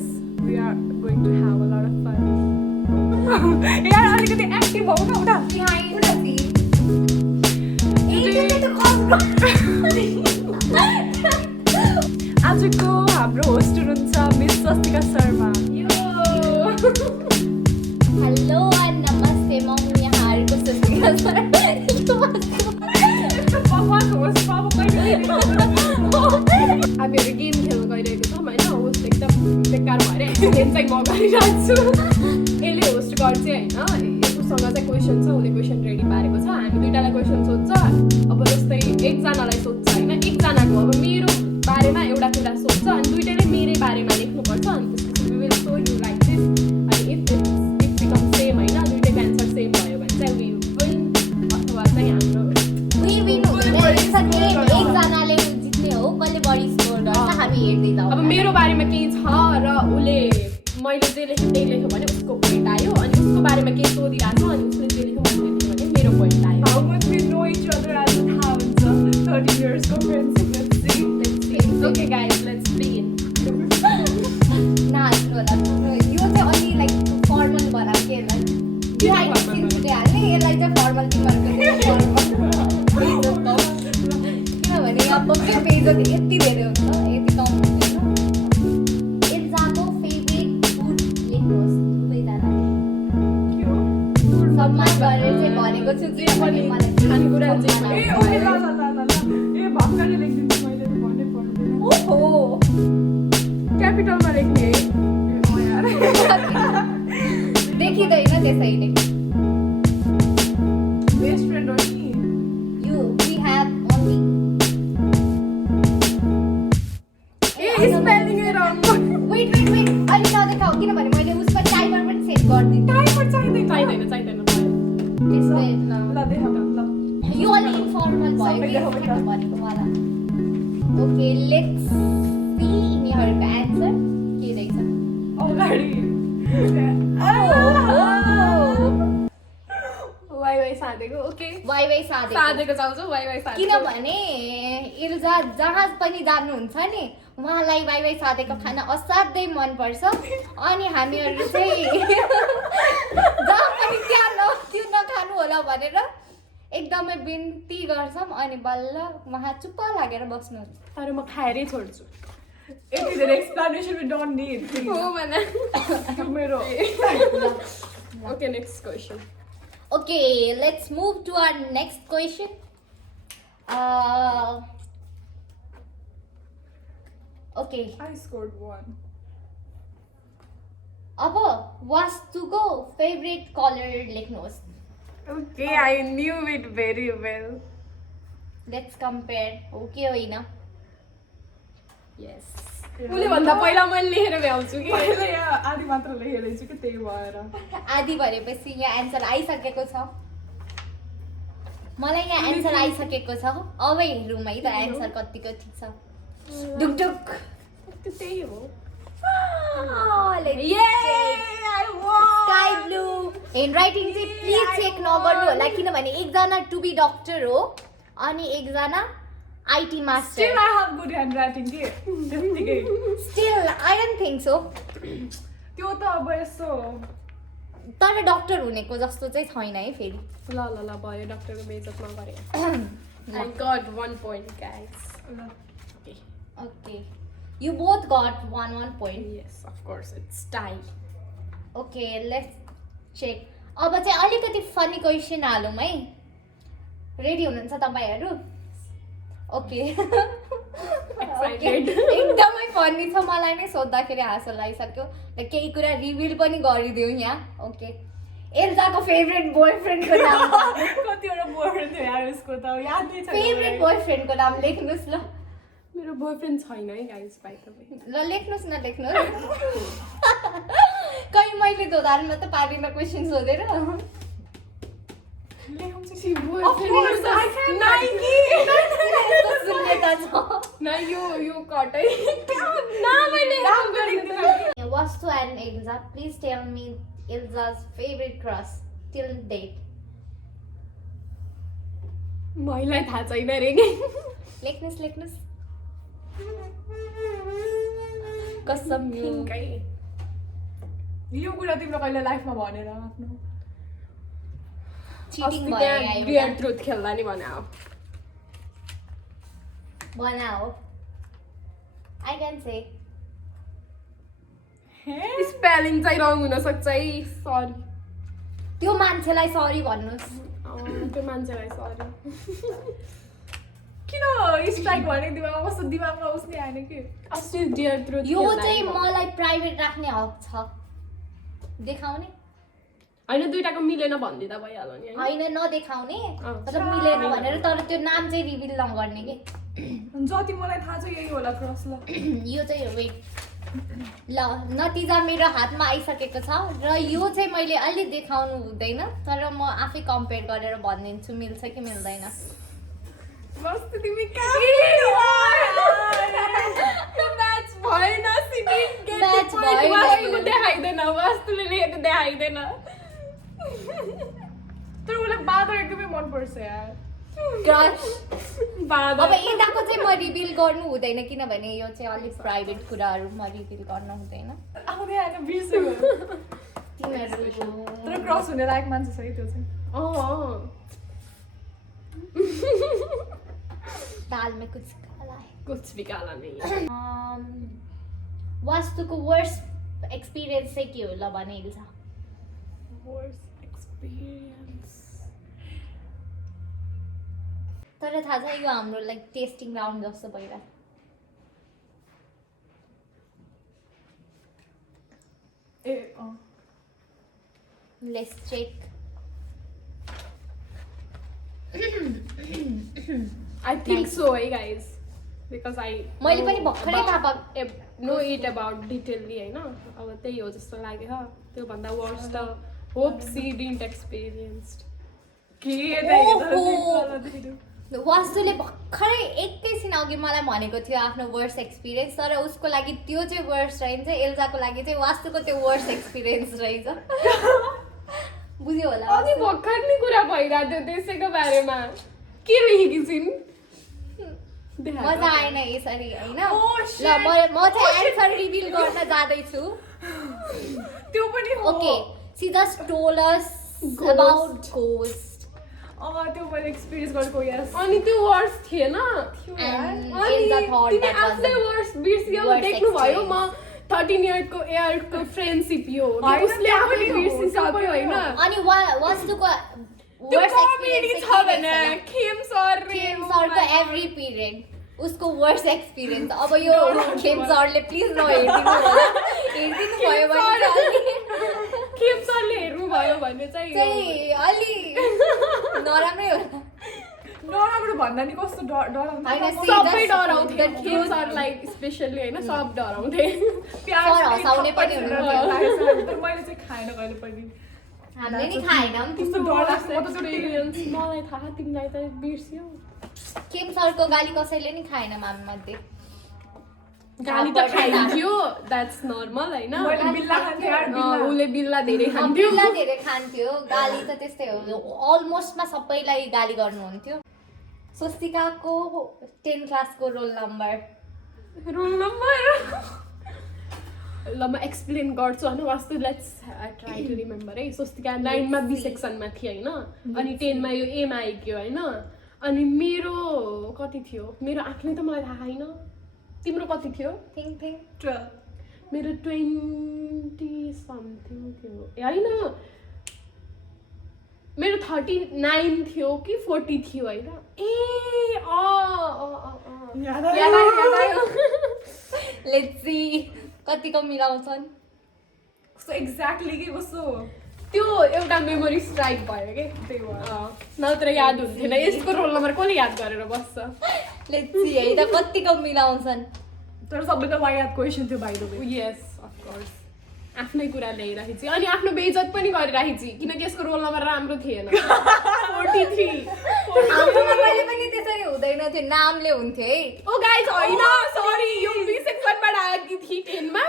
yes, we are going to have a lot of fun. यार अलिकति active हौ न उठा behind the scene. आजको हाम्रो होस्ट हुनुहुन्छ Miss Swastika Sharma. Hello and namaste, mom. यहाँहरुको स्वस्तिका शर्मा. हामीहरू गेम खेल्न गइरहेको छौँ होइन. होस्ट एकदम बेकार भएर गेम चाहिँ म गरिरहेको छु. यसले होस्ट गर्छ होइन. यसोसँग चाहिँ क्वेसन छ, उसले क्वेसन रेडी पारेको छ. हामी दुईटालाई क्वेसन सोध्छ. अब जस्तै एकजनालाई सोध्छ होइन. एकजनाको अब मेरो बारेमा एउटा कुरा सोध्छ अनि दुईटैले मेरै बारेमा लेख्नुपर्छ. अनि त्यसपछि we will show you like this. अनि इफ बिकम सेम होइन, दुईटैको एन्सर सेम भयो भने चाहिँ वी विन अथवा चाहिँ हाम्रो एकजनाले जित्ने हो. कसले बढी स्कोर गर्छ हामी हेर्दै जाउँ. अब मेरो बारेमा केही छ र उसले मैले जे लेखेँ त्यही लेख्यो भने उसको पोइन्ट आयो. अनि उसको बारेमा केही सोधिरहेको छ अनि उसले जे लेख्यो मैले लेख्यो भने मेरो पोइन्ट आयो. How much we know each other as थाहा हुन्छ. 30 years को friendship. Let's see. Okay guys, let's begin. नाच्नु होला. यो चाहिँ अलि लाइक फर्मल बनाएको के यसलाई बिहाइन्ड द सिन छुट्टै हाल्ने. यसलाई चाहिँ फर्मल तिमीहरूको किनभने यहाँ पक्कै बेइज्जत यति धेरै हुन्छ, यति कम हुँदैन. इल्जाको फेभरेट फुड लेख्नुहोस् दुवैजनाले. सम्मान गरेर चाहिँ भनेको छु जे पनि मलाई खानेकुरा चाहिँ ए ओके ल ल ल ल ए भक्कले लेखिदिन्छु मैले त भन्नै पर्दैन. ओहो क्यापिटलमा लेख्ने है. ओ यार देखिँदैन त्यसैले. बेस्ट फ्रेन्ड हो नि. You we have only spelling wrong. wait अहिले नदेखाऊ किनभने मैले उसको टाइमर पनि सेट गरिदिएँ. टाइमर चाहिँदैन त्यसमै ल देखाउ न ल. यो अलि इन्फर्मल भयो कि भनेको मलाई. ओके लेट्स सी यिनीहरूको एन्सर के रहेछ. अगाडि वाइ वाइ साधेको. ओके वाइ साधे साधेको चाउँछु. वाइ वाइ साधेको किनभने इल्जा जहाँ पनि जानुहुन्छ नि उहाँलाई वाइ साधेको खाना असाध्यै मनपर्छ. अनि हामीहरू चाहिँ जहाँ पनि त्यो नखानु होला भनेर एकदमै बिन्ती गर्छौँ. अनि बल्ल उहाँ चुप्प लागेर बस्नुहुन्छ. तर म खाएरै छोड्छु. यति धेरै एक्सप्लेनेसन वी डोन्ट नीड. हो भने मेरो. Okay next question. Okay, let's move to our next question. Okay. I scored 1. अब वास्तुको फेभरेट कलर लेख्नुहोस्. Okay, I knew it very well. Let's compare. हो कि होइन. Yes. उसले भन्दा पहिला मैले लेखेर भ्याउँछु कि मैले यहाँ आधी मात्र लेखेरै छु कि त्यही भएर. आधी भरेपछि यहाँ एन्सर आइसकेको छ. मलाई यहाँ एन्सर आइसकेको छ. अब हेरौँ है त एन्सर कतिको ठिक छ. ढुकढुक त्यही हो. स्काई ब्लू ह्यान्डराइटिङ चाहिँ प्लिज चेक नगर्नु होला किनभने एकजना टु बी डक्टर हो अनि एकजना IT master. Still I have good handwriting के. Still I don't think so. त्यो त अब यसो तर डक्टर हुनेको जस्तो चाहिँ छैन है फेरि. ल भयो डक्टरको बेइज्जत नगरे. I got 1 point guys. Okay. You both got 1 point. Yes, of course it's tie. Okay, let's check. अब चाहिँ अलिकति फनी क्वेसन हालौँ है. रेडी हुनुहुन्छ तपाईहरु? ओके. एकदमै फनी छ. मलाई नै सोध्दाखेरि हाँसो लागिसक्यो. केही कुरा रिभिल पनि गरिदिउँ यहाँ. ओके. एल्जाको फेभरेट बोयफ्रेन्डको नाम कतिवटा बोयफ्रेन्ड थियो यार उसको त याद नै छैन. फेभरेट बोयफ्रेन्डको नाम लेख्नुस् ल. मेरो बोयफ्रेन्ड छैन है गाइस बाइ द वे. ल लेख्नुस् न लेख्नुस्. कहीं मैले दोधारमा त पारिन क्वेसन सोधेर. Vastu and Ilza, please tell me Ilza's favorite crush till date. मलाई थाहा छैन रे. लेख्नुस् कसम थिङ्कै यो कुरा तिम्रो कहिले लाइफमा भनेर आफ्नो चिटिङ अस्ति भयो त्यहाँ यहाँ रियल एउटा। ट्रुथ खेल्दा नि भने हो बनाओ आई क्यान से स्पेलिङ चाहिँ रङ हुनसक्छ है सरी त्यो मान्छेलाई सरी भन्नुहोस् त्यो मान्छेलाई सरी किन स्ट्राइक भने दिमागमा कस्तो दिमागमा उसले हाने कि अस्ति रियल ट्रुथ यो चाहिँ मलाई प्राइभेट राख्ने हक छ देखाउने होइन दुइटाको मिलेन भनिदिँदा भइहाल्यो नि होइन? होइन नदेखाउने अँ। मतलब मिलेन भनेर तर त्यो नाम चाहिँ रिभिल नगर्ने के जति मलाई थाहा छ यही होला क्रस ल यो चाहिँ वेट ल नतिजा मेरो हातमा आइसकेको छ र यो चाहिँ मैले अलि देखाउनु हुँदैन तर म आफै कम्पेयर गरेर भनिदिन्छु मिल्छ कि मिल्दैन मस्त तिमी कहाँ म्याच भएन Match भएन। वास्तुको देखाइँदैन वास्तुले लेखेको देखाइँदैन तर उसलाई बादर एकदमै मनपर्छ यार क्रस बादल अब यताको चाहिँ म रिभिल गर्नु हुँदैन किनभने यो चाहिँ अलिक प्राइभेट कुराहरू म रिभिल गर्न हुँदैन आउँदै आएन बिर्सेको तिमीहरू तर क्रस हुने लायक मान्छे छ है त्यो चाहिँ दाल में कुछ काला है कुछ भी काला नहीं है वास्तुको वर्स्ट एक्सपिरियन्स चाहिँ के हो ल भने इल्छ worst experience तर थाहा छ यो हाम्रो लाइक टेस्टिङ राउन्ड जस्तो भइरहेको ए let's check I think so है guys because I मैले पनि भर्खरै थाहा पाएको नो इट अबाउट डिटेलली होइन अब त्यही हो जस्तो लाग्यो त्योभन्दा वर्स त होप सी डिन्ट एक्सपिरियन्स्ड के वास्तुले भर्खरै एकैछिन अघि मलाई भनेको थियो आफ्नो वर्स्ट एक्सपिरियन्स तर उसको लागि त्यो चाहिँ वर्स्ट रहेछ एल्जाको लागि चाहिँ वास्तुको त्यो वर्स्ट एक्सपिरियन्स रहेछ बुझ्यो होला अनि वास्तु? भर्खर नि कुरा भइरहेको थियो त्यसैको बारेमा के लेखेकी छिन् मजा आएन यसरी होइन Oh, ल shit. म चाहिँ एन्सर रिभिल गर्न जाँदैछु त्यो पनि हो okay she just told us Ghost. About ghost त्यो मैले एक्सपिरियन्स गरेको यस अनि त्यो वर्स थिएन And अनि Elza thought तिमी that was आफ्नै the वर्स बिर्सियो worst देख्नुभयो म experience. 13 इयरको फ्रेन्डसिप यो होइन, उसले त्यो आफै पनि हो, बिर्सिसक्यो त्यो पनि होइन हो। अनि वास्तुको त्यो वर्स्ट कमेडी छ भने खेम सर खेम सरको एभ्री पिरियड उसको वर्स्ट एक्सपिरियन्स अब यो खेम सरले प्लिज नहेरिदिनु होला हेरिदिनु भयो भने खेम सरले हेर्नुभयो भने चाहिँ चाहिँ अलि नराम्रै होला नराम्रो भन्दा नि कस्तो डराउँछ होइन, सबै just डराउँथे the खेम truth. सरलाई स्पेसल्ली होइन सब डराउँथे सर हँसाउने पनि हुनुहुन्थ्यो। तर मैले चाहिँ खाएन कहिले पनि हामीले नि खाएनौँ कस्तो डर लाग्छ म त एक्सपिरियन्स मलाई थाहा तिमीलाई त बिर्सियो खेम सरको गाली कसैले नि खाएन मध्ये गाली त खाइन्थ्यो द्याट्स नर्मल होइन मैले बिल्ला खान्थेँ यार बिल्ला उसले बिल्ला धेरै खान्थ्यो बिल्ला धेरै खान्थ्यो गाली त त्यस्तै हो अलमोस्टमा सबैलाई गाली गर्नुहुन्थ्यो स्वस्तिकाको 10 क्लासको रोल नम्बर रोल नम्बर ल म एक्सप्लेन गर्छु होइन Vastu let's try to remember है स्वस्तिका 9 मा बी सेक्सनमा थिएँ होइन अनि 10 मा यो एमा आइक्यो होइन अनि मेरो कति थियो मेरो आफ्नै त मलाई थाहा छैन तिम्रो कति थियो थिङ थिङ 12 मेरो 20 समथिङ थियो ए होइन मेरो 39 थियो कि 40 थियो होइन ए याद याद आयो लेट्स सी कतिको मिलाउँछन् कस्तो एक्ज्याक्टली के कस्तो त्यो एउटा मेमोरी स्ट्राइक भयो कि त्यही भएर नत्र याद हुन्थेन यसको रोल नम्बर कसले याद गरेर बस्छ लेट्स सी है त कतिको मिलाउँछन् तर सबैभन्दा वायात क्वेसन थियो by the way yes of course आफ्नै कुरा ल्याइरहेको छु अनि आफ्नो बेइज्जत पनि गरिरहेको छु किनकि यसको रोल नम्बर राम्रो थिएन 43 हाम्रोमा कहिले पनि त्यसरी हुँदैन थियो नामले हुन्थ्यो है ओ गाइज होइन सरी यो बी सेक्सनबाट आएकी थिए 10 मा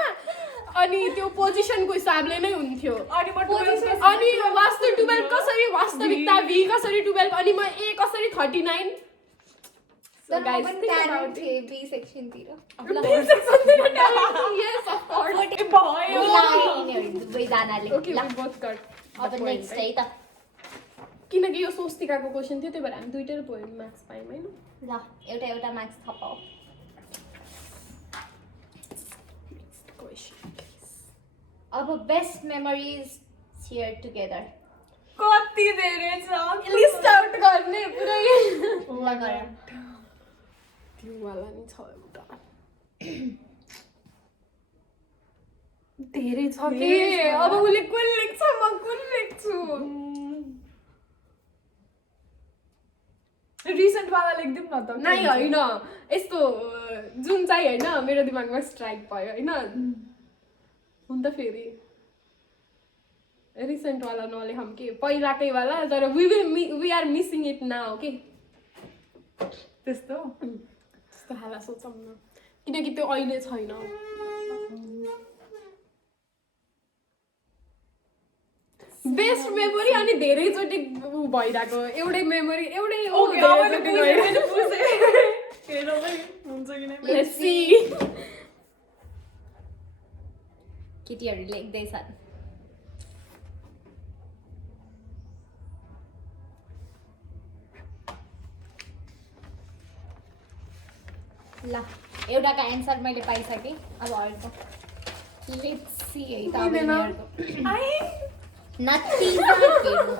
अनि त्यो पोजिसनको हिसाबले नै हुन्थ्यो अनि म 12 अनि वास्तु 12 कसरी वास्तविकता भी कसरी 12 अनि म ए कसरी 39 So guys, पनि think talent about थिए B सेक्सनतिर Yes, of course. भयो यिनीहरू दुवैजनाले Okay, ल we both got अब the point, नेक्स्ट है right? त किनकि यो सोस्तिकाको क्वेसन थियो त्यही भएर हामी दुईटै पोइन्ट मार्क्स पायौँ होइन ल एउटा मार्क्स थपाऊ क्वेसन अब बेस्ट मेमोरिज शेयर टुगेदर कति धेरै छ लिस्ट आउट गर्ने पुरै ल गर त्यो वाला नि छ एउटा धेरै छ कि धेरै छ। अब उसले कुन लेख्छ म कुन लेख्छु रिसेन्ट वाला लेखिदिउँ न त नै होइन यस्तो जुन चाहिँ होइन मेरो दिमागमा स्ट्राइक भयो होइन हुन त फेरि रिसेन्ट वाला नलेखौँ कि पहिलाकै वाला तर we are missing it now के त्यस्तो त्यस्तो खाला सोचौँ न किनकि त्यो अहिले छैन बेस्ट मेमोरी अनि धेरैचोटि ऊ भइरहेको एउटै मेमोरी एउटै ऊ ओके अब धेरैचोटि गइरहेको। हुन्छ कि नै Let's see. केटीहरू लेख्दैछन् ल एउटाको एन्सर मैले पाइसकेँ अब अर्को लेट्स सी है त अब यिनीहरूको आई नतिजा हेर्नु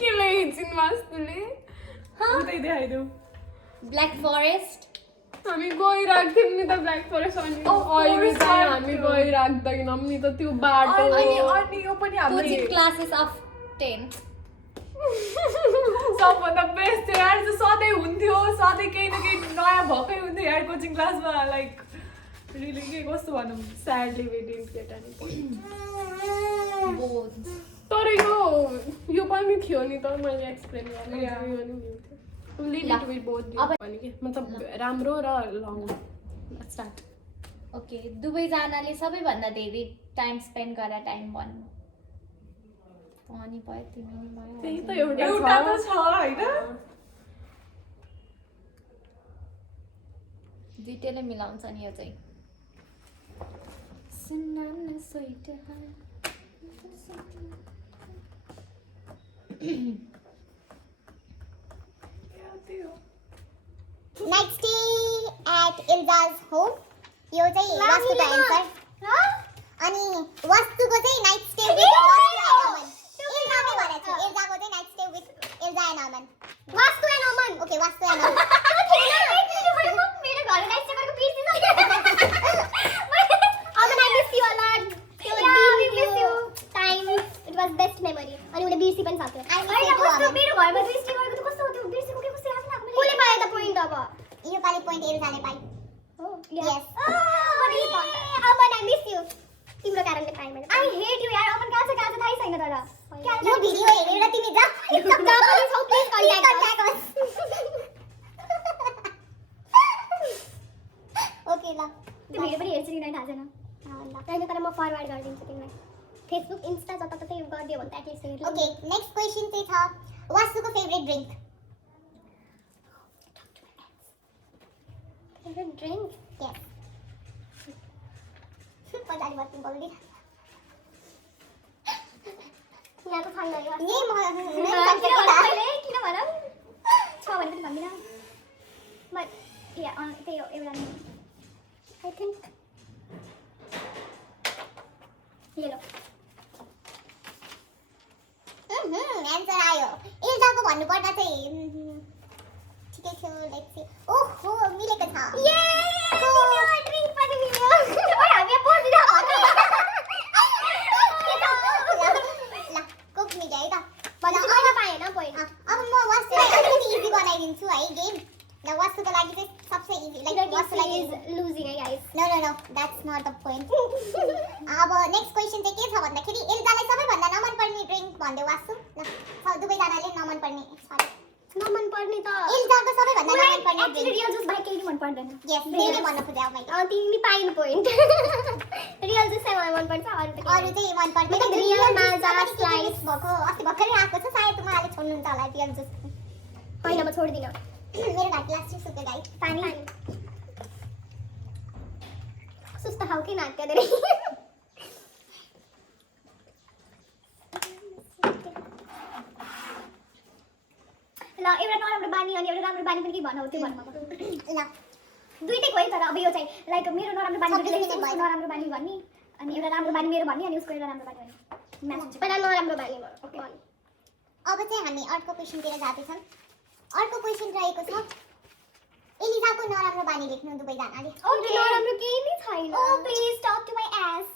के लेखिन् वास्तुले उतै देखाइदेऊ ब्ल्याक फरेस्ट हामी गइरहेको थियौँ नि त ब्ल्याक फरेस्ट अनि अहिले चाहिँ हामी गइराख्दैनौँ नि त त्यो बाटो अनि यो पनि हामीले कोचिङ क्लासेस अफ 10 सबभन्दा बेस्ट थियो यार चाहिँ सधैँ हुन्थ्यो सधैँ केही न केही नयाँ भएकै हुन्थ्यो यार कोचिङ क्लासमा लाइक रियली के कस्तो भनौँ sadly we didn't get any both तर यो पनि थियो नि त मैले एक्सप्लेन गर्ने Yeah. यो नि थियो लिभ इट विथ बोथ अब- भने के मतलब राम्रो र लङ स्टार्ट ओके दुवैजनाले सबैभन्दा धेरै टाइम स्पेन्ड गरेर टाइम भन्नु अनि भयो तिमी नि त्यही त भयो एउटा त छ होइन दुइटैले मिलाउँछ नि यो चाहिँ सुन्न न सोइट Next day at Ilza's home. यो चाहिँ वास्तुको एन्सर अनि वास्तुको चाहिँ night stay with Vastu and Aman इल्जाकै भनेको छु इल्जाको चाहिँ night stay with Ilza and Aman Vastu and Aman okay Vastu and Aman मेरो घर नाइट स्टे गरेको बिर्सिनु Aman I miss you a lot त्यो we miss you time it was best memory अनि उले बिर्सि पनि सक्यो होइन कस्तो मेरो घरमा दुई स्टे गरेको त कस्तो हो त्यो बिर्सेको के कस्तो याद लाग्यो मैले पाए त पोइन्ट अब यो पाली पोइन्ट इल्जाले पाइ Yes. Aman I miss you तिम्रो कारणले पाएँ मैले आई हेट यु यार अमन कहाँ छ थाहै छैन तर यो भिडियो हेरेर तिमी जा जहाँ पनि छौ प्लिज कन्ट्याक्ट अस ओके ल त्यो भिडियो पनि हेर्छु कि नै थाहा छैन होइन तर म फरवर्ड गरिदिन्छु तिमीलाई फेसबुक इन्स्टा जताततै गरिदियो भने त एटलिस्ट हेर्नु ओके नेक्स्ट क्वेशन चाहिँ छ वास्तुको फेभरेट ड्रिंक फेभरेट ड्रिङ्क यस पछाडि बत्ती बोल्दै यहाँको छैन यो यही म किन भनौँ पहिले किन भनौँ छ भने पनि भन्दिनँ बट त्यही हो एउटा आई थिङ्क येलो एन्सर आयो इल्जाको भन्नुपर्दा चाहिँ ठिकै थियो लेट्स सी ओहो मिलेको छ ये ड्रिङ्क पनि मिल्यो ओइ हामी यहाँ बोल्दिन ल कोक मिल्यो है त भने अब पाएन पोइन्ट म वास्तुलाई अलिकति इजी बनाइदिन्छु है गेम र वास्तुको लागि चाहिँ सबसे इजी लाइक वास्तुलाई इज लुजिङ है guys no no no that's not the point अब नेक्स्ट क्वेसन चाहिँ के छ भन्दाखेरि इल्जालाई सबैभन्दा नमन पर्ने ड्रिङ्क भनिदेऊ वास्तु ल दुवैजनाले नमन पर्ने सरी नमन पर्ने त इल्जाको सबैभन्दा नमन पर्ने एक्चुअली ड्रिङ्क रियल जुस भाइ केही मन पर्दैन यस मैले भन्न खोजेँ अब मैले तिमी पाइनु पोइन्ट रियल जुस चाहिँ मलाई मन पर्छ अरू त अरू चाहिँ मन पर्दैन मतलब रियल माजा स्लाइस भएको अस्ति भर्खरै आएको छ सायद उहाँले छोड्नुहुन्छ होला रियल जुस होइन म छोड्दिनँ मेरो घाँटी लाग्छ सुक्यो गाई पानी सुस्त खाऊ कि नाट्य धेरै ल एउटा नराम्रो बानी अनि एउटा राम्रो बानी पनि के भन्नु हो त्यो भन्नु ल दुईटैको है तर अब यो चाहिँ लाइक मेरो नराम्रो बानी नराम्रो बानी भन्ने अनि एउटा राम्रो बानी मेरो भन्ने अनि उसको एउटा राम्रो बानी भन्ने म्याच पहिला नराम्रो बानी ओके अब चाहिँ हामी अर्को क्वेसनतिर जाँदैछौँ अर्को क्वेसन रहेको छ एलिजाको नराम्रो बानी लेख्नु दुवैजनाले ओके नराम्रो केही नै छैन oh please talk to my S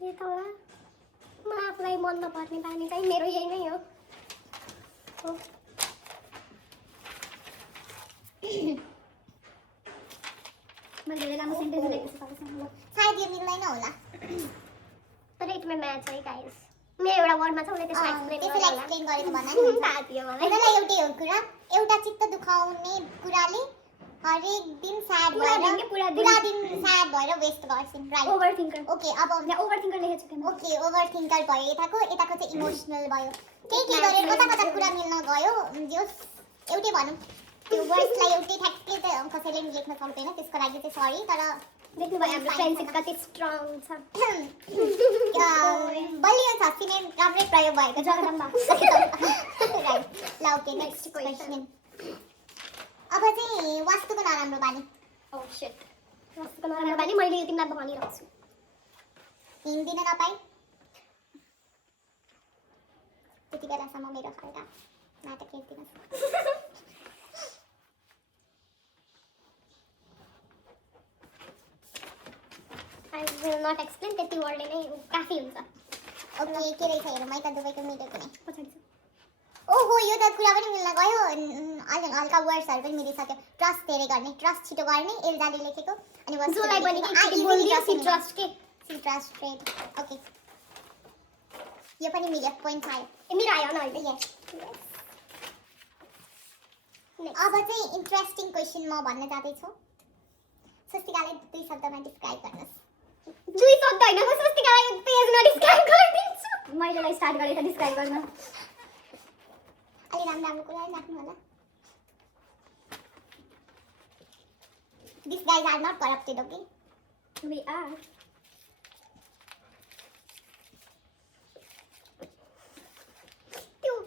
यो त म आफूलाई मन नपर्ने बानी चाहिँ मेरो यही नै हो मैले धेरै लामो सेन्टेन्स लेखेको छु सायद यो मिल्दैन होला तर इटमा म्याच है गाइस मेरो एउटा वर्डमा छ उसले त्यसलाई त्यसलाई एक्सप्लेन गरेको भन्दा नि उनीहरूलाई एउटै हो कुरा एउटा चित्त दुखाउने कुराले हरेक दिन स्याड भएर पुरा दिन स्याड भएर वेस्ट गर्छिन् राइट ओभरथिंकर ओके अब यहाँ ओभरथिंकर लेखेको छु ओके ओभरथिंकर भयो यताको चाहिँ इमोसनल भयो के गरेर कता कता कुरा मिल्न गयो जो एउटै भनौँ त्यो वर्ड्सलाई एउटै ठ्याक्कै त कसैले लेख्न सक्दैन त्यसको लागि चाहिँ सरी तर देख्नु भयो हाम्रो फ्रेन्डसिप कति स्ट्रङ छ बलियो छ सिमेन्ट राम्रै प्रयोग भएको जगदम्बा राइट ल ओके नेक्स्ट क्वेसन अब चाहिँ वास्तुको नराम्रो बानी ओ शिट वास्तुको नराम्रो बानी मैले यो तिमीलाई भनिरहेको छु हिँड दिन नपाई त्यति बेलासम्म मेरो खालका नाटक हेरिदिनुहोस् I will not explain त्यति वर्डले नै काफी हुन्छ ओके के रहेछ हेरौँ है त दुवैको मिलेको नै पछाडि ओहो यो त कुरा पनि मिल्न गयो हल्का वर्ड्सहरू पनि मिलिसक्यो ट्रस्ट धेरै गर्ने ट्रस्ट छिटो गर्ने एल्जाले लेखेको अनि जोलाई पनि बोलिदियो सी ट्रस्ट के सी ट्रस्ट ट्रेड ओके यो पनि मिल्यो पोइन्ट आयो मेरो आयो न अहिले यस अब चाहिँ इन्ट्रेस्टिङ क्वेसन म भन्न जाँदैछु स्वस्तिकालाई 2 शब्दमा डिस्क्राइब गर्नुहोस् 2 शब्द हैन म स्वस्तिकालाई पेजमा डिस्क्राइब गरिदिन्छु मैले लाई स्टार्ट गरे त डिस्क्राइब गर्न अलि राम्रो कुरा राख्नु होला These guys are not corrupted, okay? We are.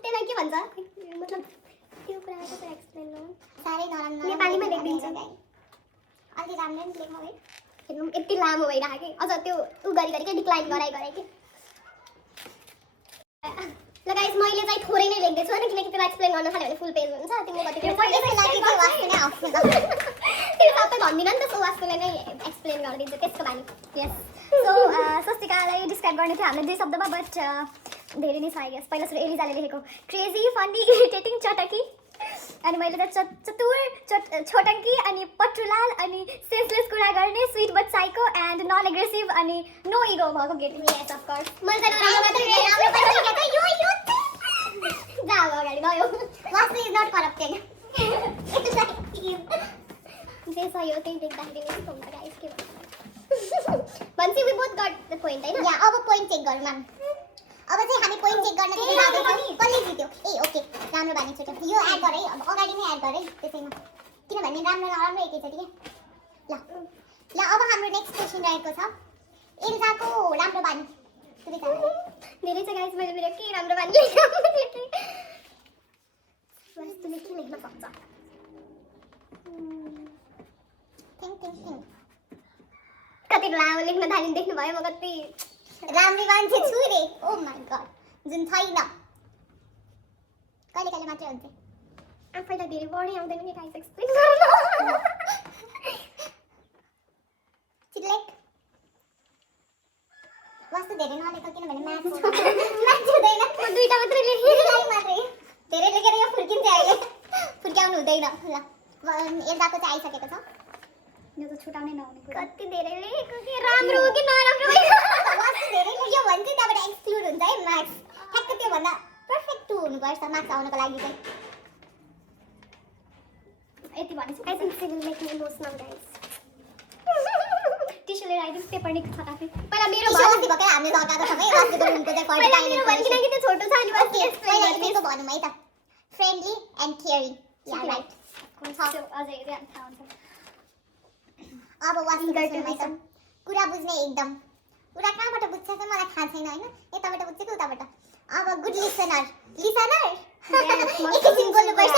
त्यसलाई के भन्छ मतलब त्यो कुरा कसरी एक्सप्लेन गर्नु सारै नराम्रो नेपालीमा लेखिदिन्छ अलि राम्रो नि लेख्नु है हेर्नु यति लामो भइरहेको कि अझ त्यो उ गरी के डिक्लाइन गराइ कि ल गाइस मैले चाहिँ थोरै नै लेख्दै छु हैन किनकि त्यसलाई एक्सप्लेन गर्न थाल्यो भने फुल पेज हुन्छ तिमीले कति पेज त्यसको लागि चाहिँ वास्तु नै आउँछ त्यो सबै भन्दिन नि त सो वास्तुले नै एक्सप्लेन गरिदिन्छ त्यसको बानी यस सो स्वस्तिकालाई डिस्क्राइब गर्ने थियो हामीले 2 शब्दमा बट धेरै नै छ आई गेस पहिला सुरु एलिजाले लेखेको क्रेजी फनी इरिटेटिङ चटकी अनि मैले त चतुर छोटङ्की अनि पट्रुलाल अनि सेन्सलेस कुरा गर्ने sweet but psycho and non aggressive अनि नो इगो भएको केटी यस अफ कोर्स मैले त राम्रो मात्रै यो जा अगाडि भयो वास्तु इज नट करप्टेड जे छ यो त्यही देख्दाखेरि यस्तो हुन्छ गाइस के भन्छ we both got the point हैन या अब पोइन्ट चेक गरौँ हामी अब चाहिँ हामी पोइन्ट चेक गर्न चाहिँ जाँदैछौँ कसले जित्यो ए ओके राम्रो बानी छुट्यो यो एड गर है अब अगाडि नै एड गर है त्यसैमा किनभने राम्रो नराम्रो एकैचोटि के ल अब हाम्रो नेक्स्ट क्वेसन रहेको छ एल्जाको राम्रो बानी धेरै छ गाइस मैले मेरो के राम्रो बानी लेखेको वास्तुले के लेख्न सक्छ थिङ्क कति लामो लेख्न थालिन देख्नु भयो म कति राम्री मान्छे छु रे ओ माय गॉड जुन छैन कहिले कहिले मात्रै हुन्छ आफैलाई धेरै बढी आउँदैन नि गाइस एक्सप्लेन गर्न चिलेक वास्तु धेरै नलेख किनभने म्याथ हुँदैन म दुईटा मात्रै लेखेँ मात्रै धेरै लेखेर यो फुर्किन्छ अहिले फुर्क्याउनु हुँदैन ल एल्जाको चाहिँ आइसकेको छ यो त छुटाउनै नहुने कुरा कति धेरै लेखेको के राम्रो हो कि नराम्रो हो वास्तु धेरै लेख्यो भने चाहिँ त्यहाँबाट एक्सक्लुड हुन्छ है मार्क्स ठ्याक्क त्योभन्दा पर्फेक्ट 2 हुनुपर्छ मार्क्स आउनको लागि चाहिँ यति भनेछु I think she will make me emotional guys tissue लिएर आइदिनु पेपर निक्छ आफै पहिला मेरो भयो भकै हामीले लगाएको सबै वास्तुको रुमको चाहिँ फर्स्ट टाइम मेरो भने किनकि त्यो छोटो छ अनि वास्तु पहिला यसको भनौँ है त friendly and caring yeah right अझै थाहा हुन्छ अब वास्तु गर्दै छ कुरा बुझ्ने एकदम कुरा कहाँबाट बुझ्छ चाहिँ मलाई थाहा छैन हैन यताबाट बुझ्छ कि उताबाट अब गुड लिसनर एकैछिन बोल्नुपर्छ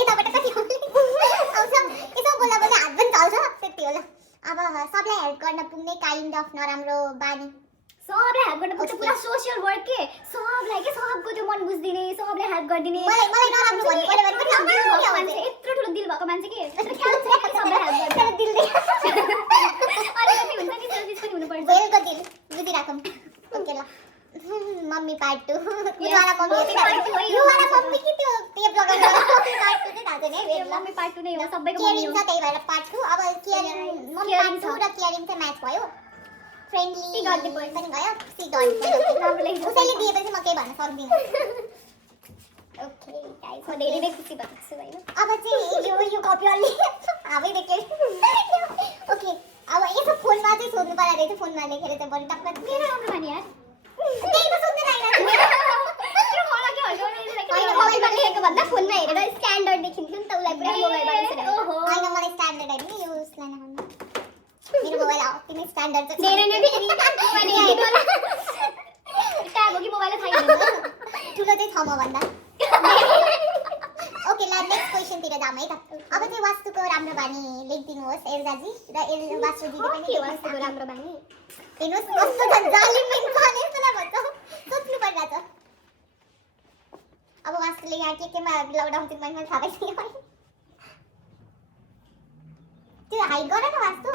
यताबाट कति आउँछ यसो बोल्दा बोल्दा हात पनि चल्छ त्यति होला अब सबलाई हेल्प गर्न पुग्ने काइन्ड अफ नराम्रो बानी सबलाई हेल्प गर्न पुग्छ पुरा सोशल वर्क के सबलाई के सबको त्यो मन बुझ्दिने सबलाई हेल्प गर्दिने मलाई नराम्रो भन्नु पर्यो भने पनि यत्रो ठुलो दिल भएको मान्छे के सबलाई हेल्प गर्छ दिल दे अलिकति हुन्छ नि सर्भिस पनि हुनुपर्छ वेलको दिल बुझिराखौँ ओके ल मम्मी पार्ट 2 युवाला मम्मी कि त्यो टेप लगाउनु मम्मी पार्ट 2 चाहिँ थाहा छैन है मम्मी पार्ट 2 नै हो सबैको मम्मी हो त्यही भएर पार्ट 2 अब केयरिङ मम्मी पार्ट 2 र केयरिङ चाहिँ म्याच भयो फ्रेन्डली गर्दै पनि भयो सी गर्दै राम्रो लाग्यो उसैले दिएपछि म केही भन्न सक्दिनँ ओके गाइस म धेरै नै खुसी भएको छु हैन अब चाहिँ यो कपी अलि हावै देख्यो ओके अब यसो फोनमा चाहिँ सोध्नु पर्ला रहेछ फोनमा लेखेर चाहिँ बरु टक्क मेरो राम्रो मानि यार त्यही त सोध्नु लाग्यो त्यो मलाई के हल्का होइन मोबाइलमा लेखेको भन्दा फोनमा हेरेर स्ट्यान्डर्ड देखिन्थ्यो नि त उलाई पुरा मोबाइलमा लेखेर ओहो हैन मलाई स्ट्यान्डर्ड हैन यो उसलाई नखानु मेरो मोबाइल तिमी स्ट्यान्डर्ड चाहिँ धेरै नै फेरि मैले हेरेको ट्याब हो कि मोबाइल थाहा छैन ठुलो चाहिँ छ म भन्दा ओके ल नेक्स्ट क्वेशन तिर जाम है त अब चाहिँ वास्तुको राम्रो बानी लेखिदिनुहोस् एल्जाजी र वास्तु दिदी पनि वास्तुको राम्रो बानी हेर्नुहोस् कस्तो छ जाली पनि भने जस्तो भन्छ सोच्नु पर्ला त अब वास्तुले यहाँ केमा लकडाउन चाहिँ मैले थाहा पाइसकेँ त्यो हाइड गर न वास्तु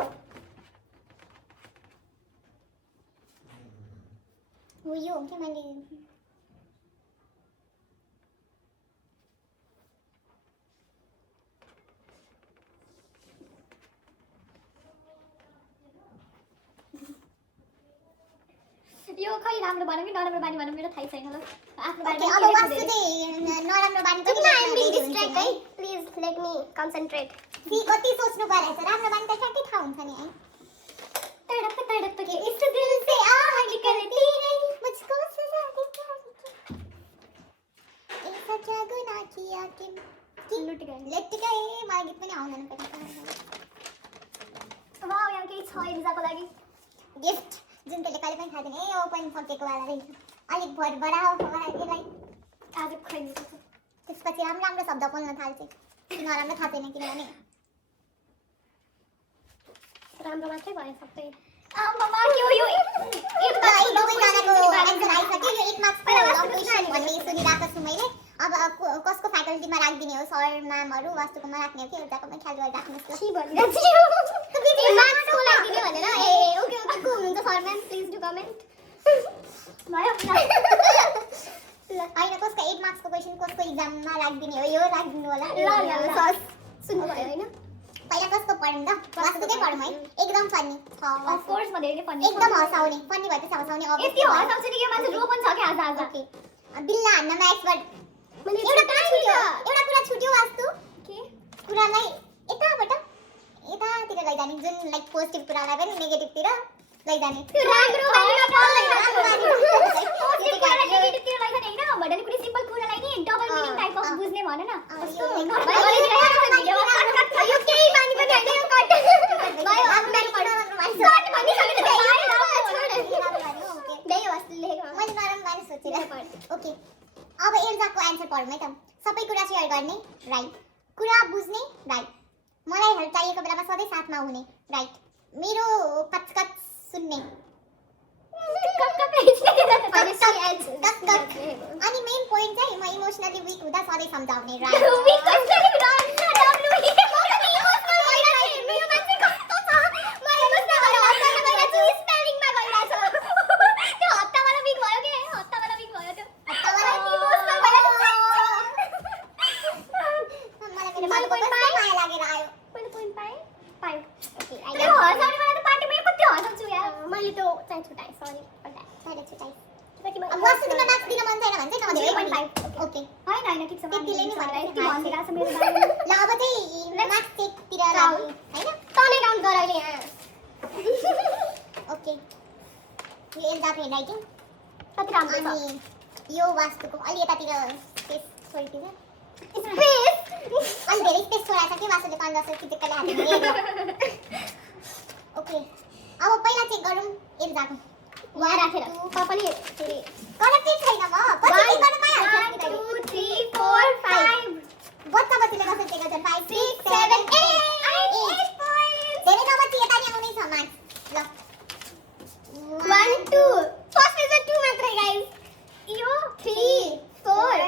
हो यो हो कि मैले यो खै राम्रो भनौँ कि नराम्रो बानी भनौँ मेरो थाहै छैन ल आफ्नो बानी अब वास्तु चाहिँ नराम्रो बानी पनि आई एम बिङ डिस्ट्र्याक्ट है please let me concentrate see कति सोच्नु परेछ राम्रो बानी त ठ्याक्कै थाहा हुन्छ नि है तडक के इस दिल से आह निकलती है मुझको सजा दे ऐसा क्या गुनाह किया कि लुट गए मलाई गीत पनि आउँदैन वाउ यहाँ केही छ एलिजाको लागि गिफ्ट जुन त्यसले कहिले पनि खाँदैन ए ओपन सकेको वाला रहेछ अलिक भरभरा यसलाई आज खाइदिएको छ त्यसपछि राम्रो शब्द बोल्न थाल्छ नराम्रो थाहा छैन किनभने राम्रो मात्रै भयो सबै आम्मामा यो दुवैजनाको एन्सर आइसक्यो यो 1 मार्क्स क्वेसन भन्ने सुनिरहेको छु मैले अब कसको फ्याकल्टीमा राख्दिने हो सर म्यामहरु वास्तुकोमा राख्ने हो कि एउटाकोमा ख्याल गरेर राख्नुस् ल के भनिरहेको छु मार्क्सको लागि दिने भनेर ए ओके को हुनुहुन्छ sir ma'am please do comment भयो ल हैन कसको 8 मार्क्सको क्वेसन कसको एक्जाममा राख्दिने हो यो राख्दिनु होला ल सर सुन्नु भयो हैन पहिला कसको पढ्नु त वास्तुकै पढ्नु है एकदम फनी अफ कोर्स म धेरै फनी एकदम हसाउने फनी भएपछि हसाउने यति हसाउँछ नि के मान्छे रो पनि छ के आज ओके बिल्ला हान्नमा एक्सपर्ट एउटा कुरा छुट्यो वास्तु के कुरालाई यतातिर लैजाने जुन लाइक पोजिटिभ कुरालाई पनि नेगेटिभतिर लैजाने राम्रो नेगेटिभतिर लैजाने हैन भन्दा नि कुनै सिम्पल कुरालाई नि डबल मिनिङ टाइप अफ बुझ्ने भने न यो केही बानी पनि हैन यो कट भयो आफ्नो कट भनि सकिन त्यही वास्तु लेखेको मैले नराम्रो बानी सोचिरहेको ओके अब एल्जाको आन्सर पढौँ है त सबै कुरा सेयर गर्ने राइट कुरा बुझ्ने राइट मलाई हेल्प चाहिएको बेलामा सधैँ साथमा हुने राइट मेरो कचकच सुन्ने अनि मेन पोइन्ट चाहिँ म इमोसनली वीक हुँदा सधैँ सम्झाउने राइट अनि यो वास्तुको अलि यतातिर स्पेस छोडिदिनु स्पेस अलि धेरै स्पेस छोडाएको छ कि वास्तुले 5-10 चिटिक्कले हातेको ओके अब पहिला चेक गरौँ एल्जाको वहाँ राखेर पनि फेरि करेक्टै छैन म पछि चेक गर्न पाइहाल्छ 1 2 3 4 5 बच्चा बच्चीले कसरी चेक गर्छन् 5 6 7 8 पोइन्ट्स धेरै नबच्ची यता नि आउनै छ मार्क्स ल 1 2 फर्स्ट इज 2 मात्र गाइस यो 3 4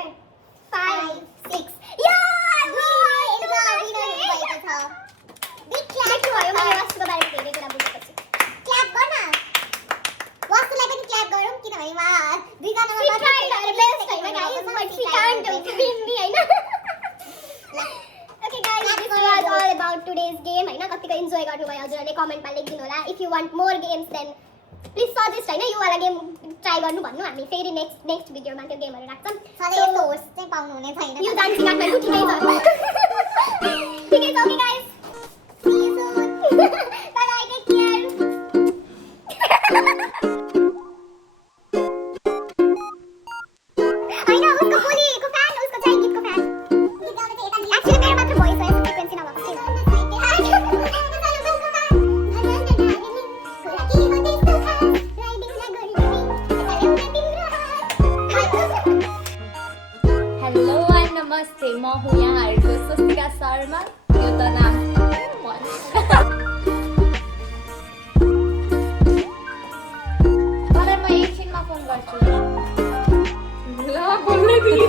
5 6 यो क्ल्याप गर्न वास्तुलाई पनि क्ल्याप गरौँ किनभने उहाँ दुईजना Okay guys, this was all about today's game हैन कतिको इन्जोय गर्नुभयो हजुरहरुले कमेन्टमा लेखिदिनु होला if you want more games then please suggest हैन यो वाला गेम ट्राई गर्नु भन्नु हामी फेरि नेक्स्ट भिडियोमा त्यो गेमहरु राख्छौं सधैँ यस्तो होस्ट चाहिँ पाउनु हुने छैन यो डान्सिङ आर्टमा ठिकै छ ठिकै छ okay guys see you soon bye bye take care हैन उसको बोलीको फ्यान उसको चाहिँ गीतको फ्यान एक्चुअली मेरो मात्र भोइस हो फ्रिक्वेन्सी नभएको हेलो एन्ड नमस्ते म हुँ यहाँहरूको स्वस्तिका शर्मा यो त नाम मलाई म एकछिनमा फोन गर्छु ल बोल्दै थिएँ